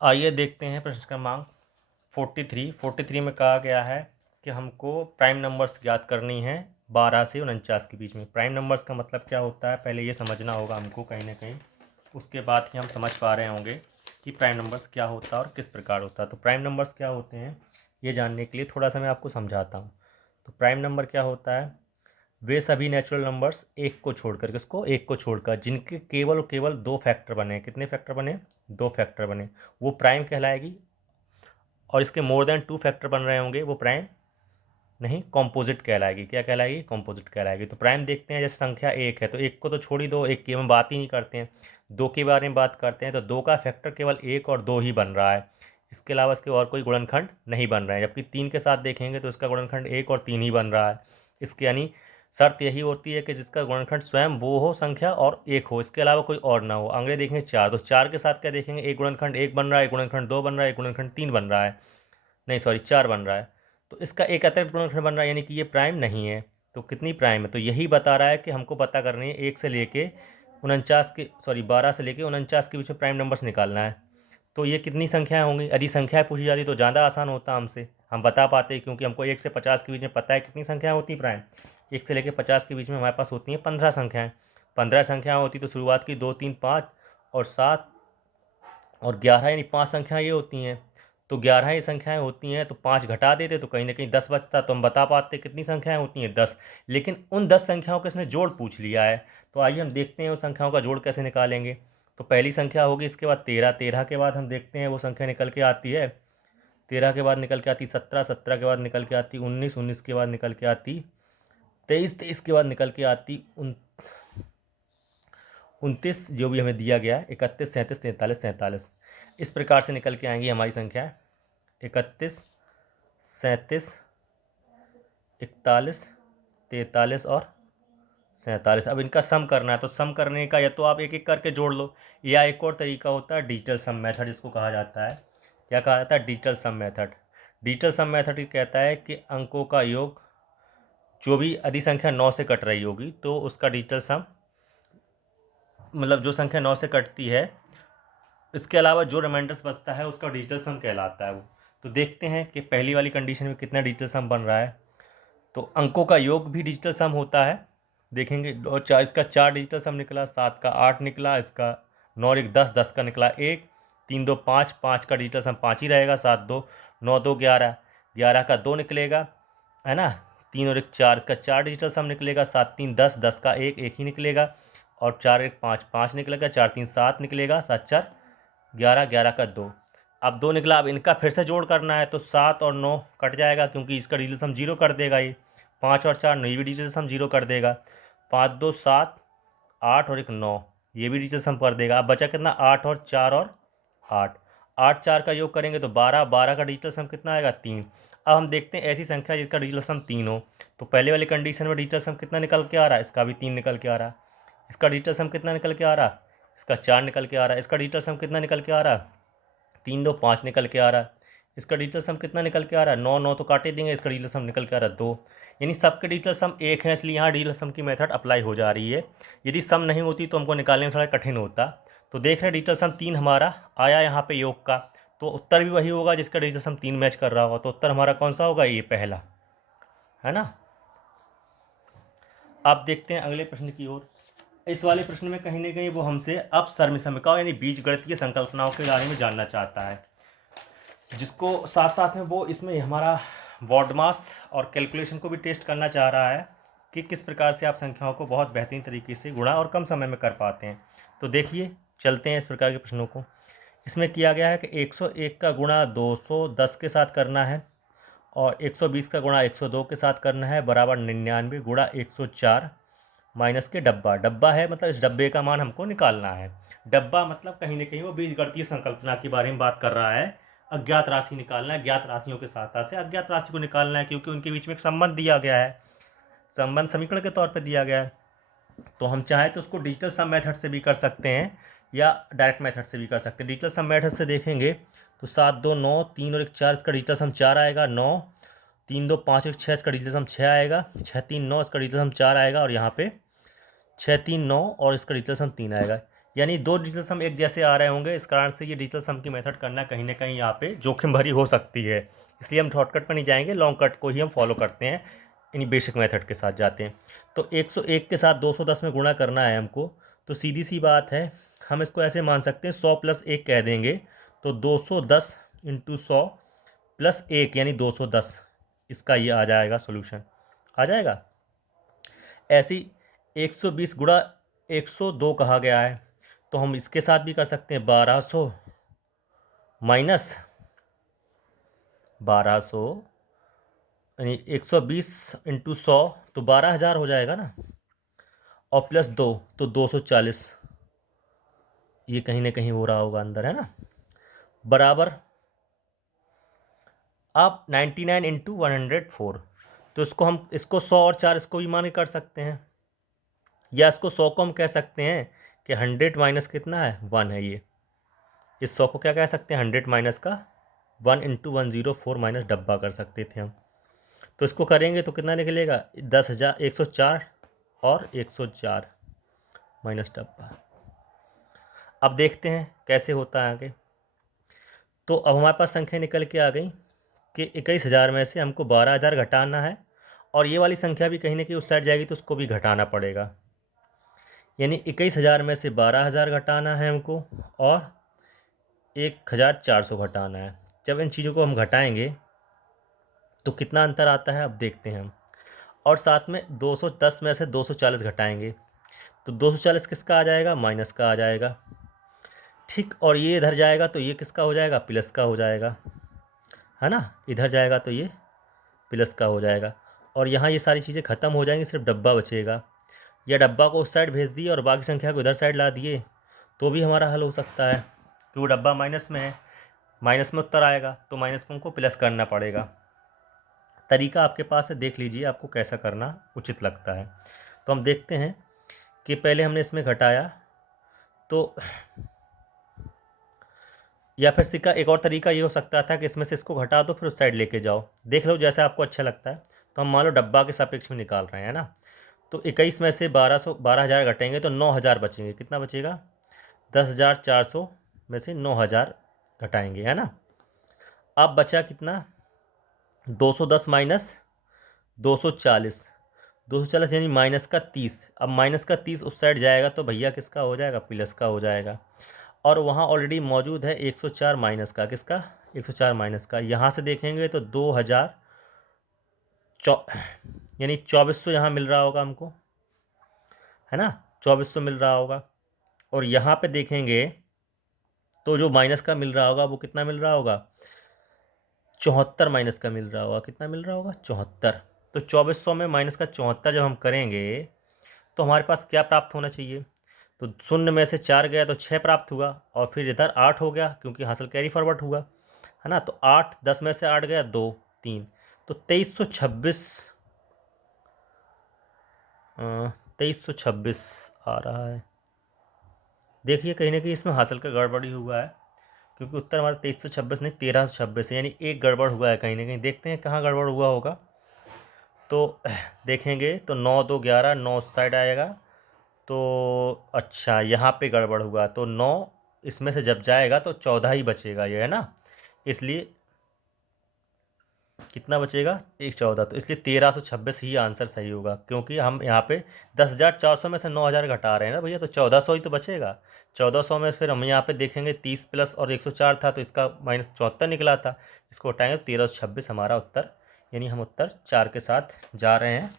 आइए देखते हैं प्रश्न क्रमांक 43 में कहा गया है कि हमको प्राइम नंबर्स याद करनी है 12 से 49 के बीच में। प्राइम नंबर्स का मतलब क्या होता है पहले ये समझना होगा हमको कहीं ना कहीं, उसके बाद ही हम समझ पा रहे होंगे कि प्राइम नंबर्स क्या होता है और किस प्रकार होता है। तो प्राइम नंबर्स क्या होते हैं ये जानने के लिए थोड़ा सा मैं आपको समझाता हूँ। तो प्राइम नंबर क्या होता है, वे सभी नेचुरल नंबर्स एक को छोड़कर, किसको, एक को छोड़कर, जिनके केवल और केवल दो फैक्टर बने। कितने फैक्टर बने, दो फैक्टर बने, वो प्राइम कहलाएगी। और इसके मोर देन टू फैक्टर बन रहे होंगे वो प्राइम नहीं, कॉम्पोजिट कहलाएगी। क्या कहलाएगी, कॉम्पोजिट कहलाएगी। तो प्राइम देखते हैं, जैसे संख्या एक है तो एक को तो छोड़ ही दो, एक की हम बात ही नहीं करते हैं। दो के बारे में बात करते हैं तो दो का फैक्टर केवल एक और दो ही बन रहा है, इसके अलावा इसके और कोई गुणनखंड नहीं बन रहे हैं। जबकि तीन के साथ देखेंगे तो इसका गुणनखंड एक और तीन ही बन रहा है। इसके यानी शर्त यही होती है कि जिसका गुणनखंड स्वयं वो हो संख्या और एक हो, इसके अलावा कोई और ना हो। आगे देखेंगे चार, तो चार के साथ क्या देखेंगे, एक गुणनखंड एक बन रहा है, एक गुणनखंड दो बन रहा है, एक गुणनखंड तीन बन रहा है, नहीं सॉरी चार बन रहा है। तो इसका एक अतिरिक्त गुणनखंड बन रहा है, यानी कि ये प्राइम नहीं है। तो कितनी प्राइम है, तो यही बता रहा है कि हमको पता करनी है एक से लेके 49 के, सॉरी 12 से लेके 49 के बीच में प्राइम नंबर्स निकालना है। तो ये कितनी संख्याएं होंगी, यदि संख्याएं पूछी जाती तो ज़्यादा आसान होता हमसे, हम बता पाते, क्योंकि हमको 1 से 50 के बीच में पता है कितनी संख्याएं होती प्राइम। 1 से लेकर 50 के बीच में हमारे पास होती हैं 15 संख्याएं। 15 संख्याएं होती तो शुरुआत की 2 3 5 और 7 और 11, यानी 5 संख्याएं ये होती हैं। तो 11 ही संख्याएं होती हैं, तो 5 घटा देते तो कहीं ना कहीं 10 बचता, तो हम बता पाते कितनी संख्याएं होती हैं, 10। लेकिन उन 10 संख्याओं का इसने जोड़ पूछ लिया है, तो आइए हम देखते हैं उन संख्याओं का जोड़ कैसे निकालेंगे। तो पहली संख्या होगी, इसके बाद 13, 13 के बाद हम देखते हैं वो संख्या निकल के आती है, 13 के बाद निकल के आती 17, 17 के बाद निकल के आती 19, 19 के बाद निकल के आती 23, 23 के बाद निकल के आती 29, जो भी हमें दिया गया है 31, 37, 43, 47। इस प्रकार से निकल के आएंगी हमारी संख्या 31, 37, 41, 43 और 47। अब इनका सम करना है, तो सम करने का या तो आप एक एक करके जोड़ लो, या एक और तरीका होता है डिजिटल सम मेथड, जिसको कहा जाता है, क्या कहा जाता है, digital sum method. Digital sum method कहता है कि अंकों का योग, जो भी अधिक संख्या 9 से कट रही होगी तो उसका डिजिटल सम, मतलब जो संख्या 9 से कटती है इसके अलावा जो रिमाइंडर्स बचता है उसका डिजिटल सम कहलाता है वो। तो देखते हैं कि पहली वाली कंडीशन में कितना डिजिटल सम बन रहा है। तो अंकों का योग भी डिजिटल सम होता है, देखेंगे। और चार, इसका 4 डिजिटल सम निकला, 7 का 8 निकला, इसका 9 और 1 10, 10 का निकला 1, 3 2 5, 5 का डिजिटल सम 5 ही रहेगा, 7 2 9 2 11, 11 का 2 निकलेगा, है ना। 3 और 1 4, इसका 4 डिजिटल सम निकलेगा, 7 3 10, 10 का 1 1 ही निकलेगा, और 4 1 5 5 निकलेगा, 4 3 7 निकलेगा, 7 4 11, 11 का 2। अब 2 निकला, अब इनका फिर से जोड़ करना है, तो 7 और 9 कट जाएगा क्योंकि इसका डिजिटल सम 0 कर देगा ये। 5 और 4 9, ये भी डिजिटल सम 0 कर देगा। 5 2 7, 8 और 1 9, ये भी डिजिटल सम कर देगा। अब बचा कितना, 8 और 4 और 8, 8 4 का योग करेंगे तो 12, 12 का डिजिटल सम कितना आएगा, 3। अब हम देखते हैं ऐसी संख्या जिसका डिजिटल सम 3 हो। तो पहले वाली कंडीशन में डिजिटल सम कितना निकल के आ रहा है, इसका भी 3 निकल के आ रहा है। इसका डिजिटल सम कितना निकल के आ रहा है, इसका 4 निकल के आ रहा है। इसका डिजिटल सम कितना निकल के आ रहा है, 3 2 5 निकल के आ रहा है। इसका डिजिटल सम कितना निकल के आ रहा है, 9 9 तो काटे देंगे, इसका डिजिटल सम निकल के आ रहा है 2। यानी सबके डिजिटल सम एक है, इसलिए यहाँ डिजिटल सम की मेथड अप्लाई हो जा रही है। यदि सम नहीं होती तो हमको निकालने में थोड़ा कठिन होता। तो देख रहे हैं डिजिटल सम 3 हमारा आया यहाँ पे योग का, तो उत्तर भी वही होगा जिसका डिजिटल सम 3 मैच कर रहा होगा। तो उत्तर हमारा कौन सा होगा, ये पहला, है ना। आप देखते हैं अगले प्रश्न की ओर। इस वाले प्रश्न में कहीं ना कहीं वो हमसे अपसर्मिसमिकाओं यानी बीजगणितीय संकल्पनाओं के बारे में जानना चाहता है, जिसको साथ साथ में वो इसमें हमारा वॉर्डमास और कैलकुलेशन को भी टेस्ट करना चाह रहा है कि किस प्रकार से आप संख्याओं को बहुत बेहतरीन तरीके से गुणा और कम समय में कर पाते हैं। तो देखिए, चलते हैं इस प्रकार के प्रश्नों को। इसमें किया गया है कि 101 का गुणा 210 के साथ करना है, और 120 का गुणा 102 के साथ करना है, बराबर 99 गुणा 104 माइनस के डब्बा। डब्बा है मतलब इस डब्बे का मान हमको निकालना है। डब्बा मतलब कहीं ना कहीं वो बीजगणितीय संकल्पना के बारे में बात कर रहा है। अज्ञात राशि निकालना है, ज्ञात राशियों के साथ साथ से अज्ञात राशि को निकालना है, क्योंकि उनके बीच में एक संबंध दिया गया है, संबंध समीकरण के तौर पर दिया गया है। तो हम चाहें तो उसको डिजिटल सम मेथड से भी कर सकते हैं या डायरेक्ट मेथड से भी कर सकते हैं। डिजिटल सम मेथड से देखेंगे तो 7 2 9, 3 और 1 4, इसका डिजिटल सम 4 आएगा, 9 3 2 5 1 6, इसका डिजिटल सम 6 आएगा, 6 3 9, इसका डिजिटल सम 4 आएगा, और यहाँ पे 6 3 9 और इसका डिजिटल सम 3 आएगा। यानी दो डिजिटल सम एक जैसे आ रहे होंगे, इस कारण से ये डिजिटल सम की मेथड करना कहीं ना कहीं यहाँ पे जोखिम भरी हो सकती है। इसलिए हम शॉर्टकट पर नहीं जाएंगे, लॉन्ग कट को ही हम फॉलो करते हैं, यानी बेसिक मेथड के साथ जाते हैं। तो 101 के साथ 210 में गुणा करना है हमको, तो सीधी सी बात है, हम इसको ऐसे मान सकते हैं 100 + 1 कह देंगे, तो 210 × 100 + 1 यानी 210, इसका ये आ जाएगा सोल्यूशन, आ जाएगा। ऐसी 120 गुणा 102 कहा गया है, तो हम इसके साथ भी कर सकते हैं 1200 माइनस 1200 यानी 120 × 100 तो 12,000 हो जाएगा ना, और +2 तो 240, ये कहीं ना कहीं हो रहा होगा अंदर, है ना, बराबर अब 99 × 104, तो इसको 100 और 4 इसको भी मान के कर सकते हैं, या इसको 100 को हम कह सकते हैं कि 100 माइनस कितना है 1 है, ये इस 100 को क्या कह सकते हैं 100 माइनस का 1 × 104 माइनस डब्बा कर सकते थे हम। तो इसको करेंगे तो कितना निकलेगा 10,000 104 और 104 माइनस डब्बा। अब देखते हैं कैसे होता है आगे। तो अब हमारे पास संख्या निकल के आ गई कि 21,000 में से हमको 12,000 घटाना है, और ये वाली संख्या भी कहीं ना कहीं उस साइड जाएगी तो उसको भी घटाना पड़ेगा, यानी 21,000 में से 12,000 घटाना है हमको, और 1,400 घटाना है। जब इन चीज़ों को हम घटाएंगे तो कितना अंतर आता है अब देखते हैं हम। और साथ में 210 में से 240 घटाएंगे तो 240 किसका आ जाएगा, माइनस का आ जाएगा, ठीक। और ये इधर जाएगा तो ये किसका हो जाएगा, प्लस का हो जाएगा, है ना, इधर जाएगा तो ये प्लस का हो जाएगा। और यहाँ ये सारी चीज़ें ख़त्म हो जाएंगी, सिर्फ डब्बा बचेगा, या डब्बा को उस साइड भेज दिए और बाकी संख्या को इधर साइड ला दिए तो भी हमारा हल हो सकता है, कि वो डब्बा माइनस में है, माइनस में उत्तर आएगा तो माइनस को हमको प्लस करना पड़ेगा। तरीका आपके पास है, देख लीजिए आपको कैसा करना उचित लगता है। तो हम देखते हैं कि पहले हमने इसमें घटाया, तो या फिर सिक्का एक और तरीका ये हो सकता था कि इसमें से इसको घटा दो फिर उस साइड लेके जाओ, देख लो जैसा आपको अच्छा लगता है। तो हम मान लो डब्बा के सापेक्ष में निकाल रहे हैं ना, तो 21 में से 12,000 घटेंगे तो 9,000 बचेंगे, कितना बचेगा 10,400 में से 9,000 घटाएंगे, है ना। अब बचा कितना 210 माइनस 240, 240 यानी माइनस का 30। अब माइनस का 30 उस साइड जाएगा तो भैया किसका हो जाएगा, प्लस का हो जाएगा। और वहाँ ऑलरेडी मौजूद है 104 माइनस का, किसका 104 माइनस का। यहाँ से देखेंगे तो 2,000 यानी 2,400 यहाँ मिल रहा होगा हमको, है ना, 2,400 मिल रहा होगा। और यहाँ पे देखेंगे तो जो माइनस का मिल रहा होगा वो कितना मिल रहा होगा, 74 माइनस का मिल रहा होगा, कितना मिल रहा होगा 74। तो 2,400 में माइनस का 74 जब हम करेंगे तो हमारे पास क्या प्राप्त होना चाहिए, तो 0 में से 4 गया तो 6 प्राप्त हुआ, और फिर इधर 8 हो गया क्योंकि हासिल कैरी फॉरवर्ड हुआ, है ना। तो 8 10 में से 8 गया 2 3, तो 2326 आ रहा है। देखिए कहीं ना कहीं इसमें हासिल का गड़बड़ी हुआ है, क्योंकि उत्तर हमारा 2326 नहीं 1326 है, यानी एक गड़बड़ हुआ है कहीं ना कहीं। देखते हैं कहाँ गड़बड़ हुआ होगा। तो देखेंगे तो 9 2 11, 9 उस साइड आएगा, तो अच्छा यहाँ पे गड़बड़ हुआ, तो 9 इसमें से जब जाएगा तो 14 ही बचेगा ये, है ना। इसलिए कितना बचेगा 114, तो इसलिए 1326 ही आंसर सही होगा, क्योंकि हम यहाँ पे 10,400 में से 9,000 घटा रहे हैं ना भैया, तो 1,400 ही तो बचेगा। 1,400 में फिर हम यहाँ पे देखेंगे 30 प्लस और 104 था तो इसका माइनस 74 निकला था, इसको हटाएंगे तो 1326 हमारा उत्तर, यानी हम उत्तर 4 के साथ जा रहे हैं,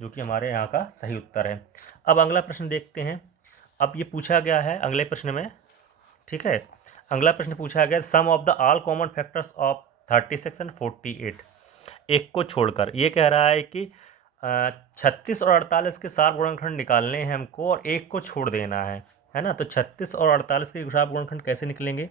जो कि हमारे यहाँ का सही उत्तर है। अब अगला प्रश्न देखते हैं। अब ये पूछा गया है अगले प्रश्न में, ठीक है, अगला प्रश्न पूछा गया sum of the all common factors of 36 and 48, एक को छोड़कर। ये कह रहा है कि 36 और 48 के सार गुणनखंड निकालने हैं हमको और एक को छोड़ देना है ना। तो 36 और 48 के सार गुणनखंड कैसे निकलेंगे,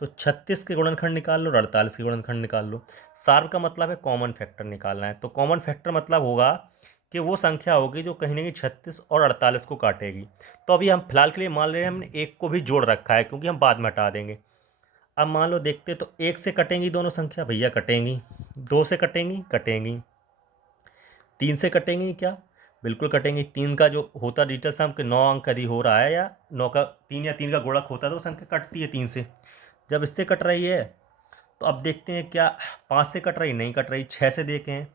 तो 36 के गुणनखंड निकाल लो और 48 के गुणनखंड निकाल लो। सार का मतलब है कॉमन फैक्टर निकालना है, तो कॉमन फैक्टर मतलब होगा कि वो संख्या होगी जो कहीं ना कहीं 36 और 48 को काटेगी। तो अभी हम फिलहाल के लिए मान ले रहे हैं हमने एक को भी जोड़ रखा है, क्योंकि हम बाद में हटा देंगे। अब मान लो देखते तो 1 से कटेंगी दोनों संख्या, भैया कटेंगी, 2 से कटेंगी, 3 से कटेंगी क्या, बिल्कुल कटेंगे। 3 का जो होता डिजिटल सम के 9 अंक यदि हो रहा है या 9 का 3 या 3 का गुणक होता है तो संख्या कटती है 3 से। जब इससे कट रही है तो अब देखते हैं क्या 5 से कट रही, नहीं कट रही। 6 से देखें,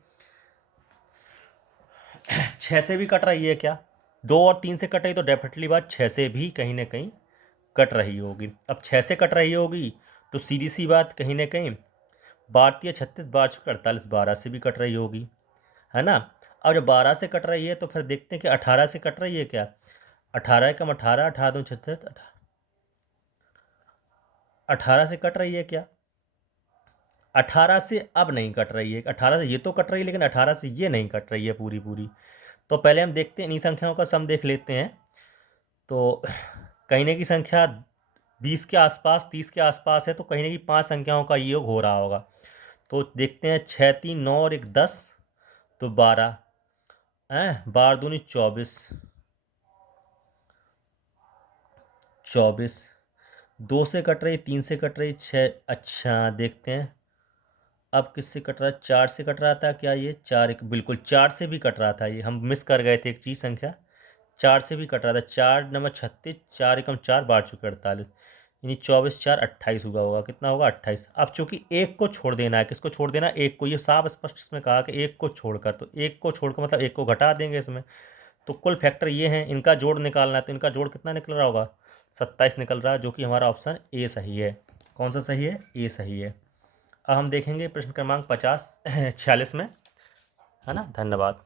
6 से भी कट रही है क्या? 2 और 3 से कट रही तो डेफिनेटली बात 6 से भी कहीं ना कहीं कट रही होगी। अब 6 से कट रही होगी तो सीधी सी बात कहीं ना कहीं 12 36 12 48 12 से भी कट रही होगी, है ना। अब जब 12 से कट रही है तो फिर देखते हैं कि 18 से कट रही है क्या? 18 कम 18, 18 दूनी 36, 18 से कट रही है क्या? 18 से अब नहीं कट रही है। 18 से ये तो कट रही है लेकिन 18 से ये नहीं कट रही है पूरी पूरी। तो पहले हम देखते हैं इन्हीं संख्याओं का सम देख लेते हैं। तो कहने की संख्या 20 के आसपास 30 के आसपास है तो कहने की 5 संख्याओं का योग हो रहा होगा। तो देखते हैं 6 3 9 और 1 10 तो 12 हैं, 12 दूनी 24, 24 2 से कट रही, 3 से कट रही, 6। अच्छा देखते हैं अब किससे कट रहा है? 4 से कट रहा था क्या ये? 4 बिल्कुल 4 से भी कट रहा था। ये हम मिस कर गए थे एक चीज़, संख्या 4 से भी कट रहा था। 4 नंबर 36, 4 एकम 4 बार चुके 48, यानी 24 4 28 हुआ होगा। कितना होगा? 28। अब चूंकि एक को छोड़ देना है, किसको छोड़ देना है? एक को। ये साफ स्पष्ट इसमें कहा कि एक को छोड़कर, तो एक को छोड़कर मतलब एक को घटा देंगे इसमें। तो कुल फैक्टर ये हैं, इनका जोड़ निकालना है। तो इनका जोड़ कितना निकल रहा होगा? 27 निकल रहा है, जो कि हमारा ऑप्शन ए सही है। कौन सा सही है? ए सही है। अब हम देखेंगे प्रश्न क्रमांक 50 46 में, है ना। धन्यवाद।